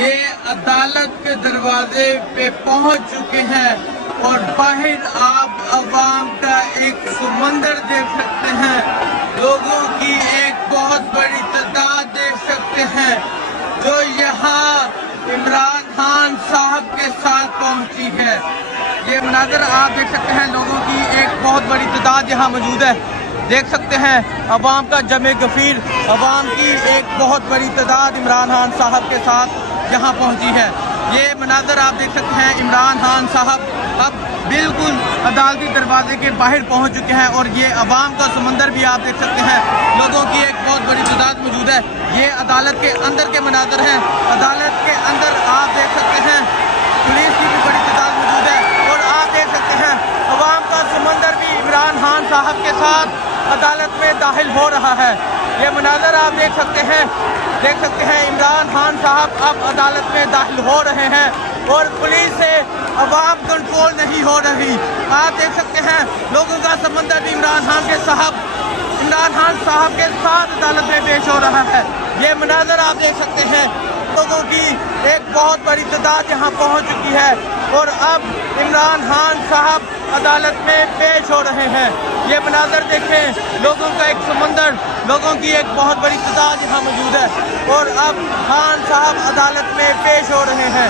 یہ عدالت کے دروازے پہ پہنچ چکے ہیں اور باہر آپ عوام کا ایک سمندر دیکھ سکتے ہیں، لوگوں کی ایک بہت بڑی تعداد دیکھ سکتے ہیں جو یہاں عمران خان صاحب کے ساتھ پہنچی ہے۔ یہ مناظر آپ دیکھ سکتے ہیں، لوگوں کی ایک بہت بڑی تعداد یہاں موجود ہے، دیکھ سکتے ہیں عوام کا جمع گفیر، عوام کی ایک بہت بڑی تعداد عمران خان صاحب کے ساتھ یہاں پہنچی ہے۔ یہ مناظر آپ دیکھ سکتے ہیں، عمران خان صاحب اب بالکل عدالتی دروازے کے باہر پہنچ چکے ہیں اور یہ عوام کا سمندر بھی آپ دیکھ سکتے ہیں، لوگوں کی ایک بہت بڑی تعداد موجود ہے۔ یہ عدالت کے اندر کے مناظر ہیں، عدالت کے اندر آپ دیکھ سکتے ہیں پولیس کی بھی بڑی تعداد موجود ہے اور آپ دیکھ سکتے ہیں عوام کا سمندر بھی عمران خان صاحب کے ساتھ عدالت میں داخل ہو رہا ہے۔ یہ مناظر آپ دیکھ سکتے ہیں عمران خان صاحب اب عدالت میں داخل ہو رہے ہیں اور پولیس سے عوام کنٹرول نہیں ہو رہی۔ آپ دیکھ سکتے ہیں لوگوں کا سمندر بھی عمران خان صاحب کے ساتھ عدالت میں پیش ہو رہا ہے۔ یہ مناظر آپ دیکھ سکتے ہیں، لوگوں کی ایک بہت بڑی تعداد یہاں پہنچ چکی ہے اور اب عمران خان صاحب عدالت میں پیش ہو رہے ہیں۔ یہ مناظر دیکھیں، لوگوں کا ایک سمندر، لوگوں کی ایک بہت بڑی تعداد یہاں موجود ہے اور اب خان صاحب عدالت میں پیش ہو رہے ہیں۔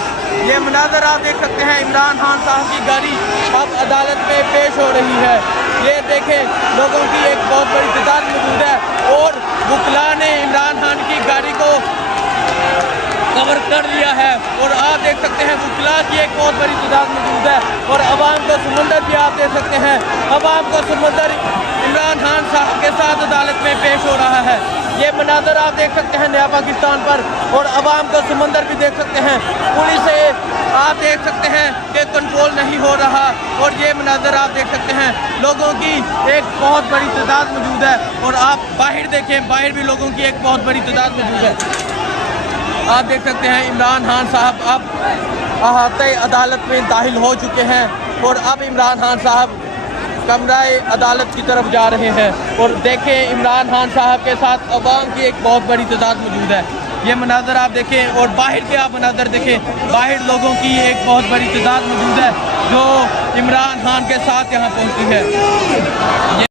یہ مناظر آپ دیکھ سکتے ہیں، عمران خان صاحب کی گاڑی اب عدالت میں پیش ہو رہی ہے۔ یہ دیکھیں، لوگوں کی ایک بہت بڑی تعداد موجود ہے اور وکلاء نے عمران خان کی گاڑی کو کور کر لیا ہے اور آپ دیکھ سکتے ہیں وکلاء کی ایک بہت بڑی تعداد موجود ہے اور عوام کا سمندر بھی آپ دیکھ سکتے ہیں، عوام کا سمندر عمران خان صاحب کے ساتھ عدالت میں پیش ہو رہا ہے۔ یہ مناظر آپ دیکھ سکتے ہیں نیا پاکستان پر اور عوام کا سمندر بھی دیکھ سکتے ہیں، پولیس سے آپ دیکھ سکتے ہیں کہ کنٹرول نہیں ہو رہا اور یہ مناظر آپ دیکھ سکتے ہیں، لوگوں کی ایک بہت بڑی تعداد موجود ہے اور آپ باہر دیکھیں، باہر بھی لوگوں کی ایک بہت بڑی تعداد موجود ہے۔ آپ دیکھ سکتے ہیں عمران خان صاحب اب احاطۂ عدالت میں داخل ہو چکے ہیں اور اب عمران خان صاحب کمرہ عدالت کی طرف جا رہے ہیں اور دیکھیں عمران خان صاحب کے ساتھ عوام کی ایک بہت بڑی تعداد موجود ہے۔ یہ مناظر آپ دیکھیں اور باہر کے آپ مناظر دیکھیں، باہر لوگوں کی ایک بہت بڑی تعداد موجود ہے جو عمران خان کے ساتھ یہاں پہنچی ہے۔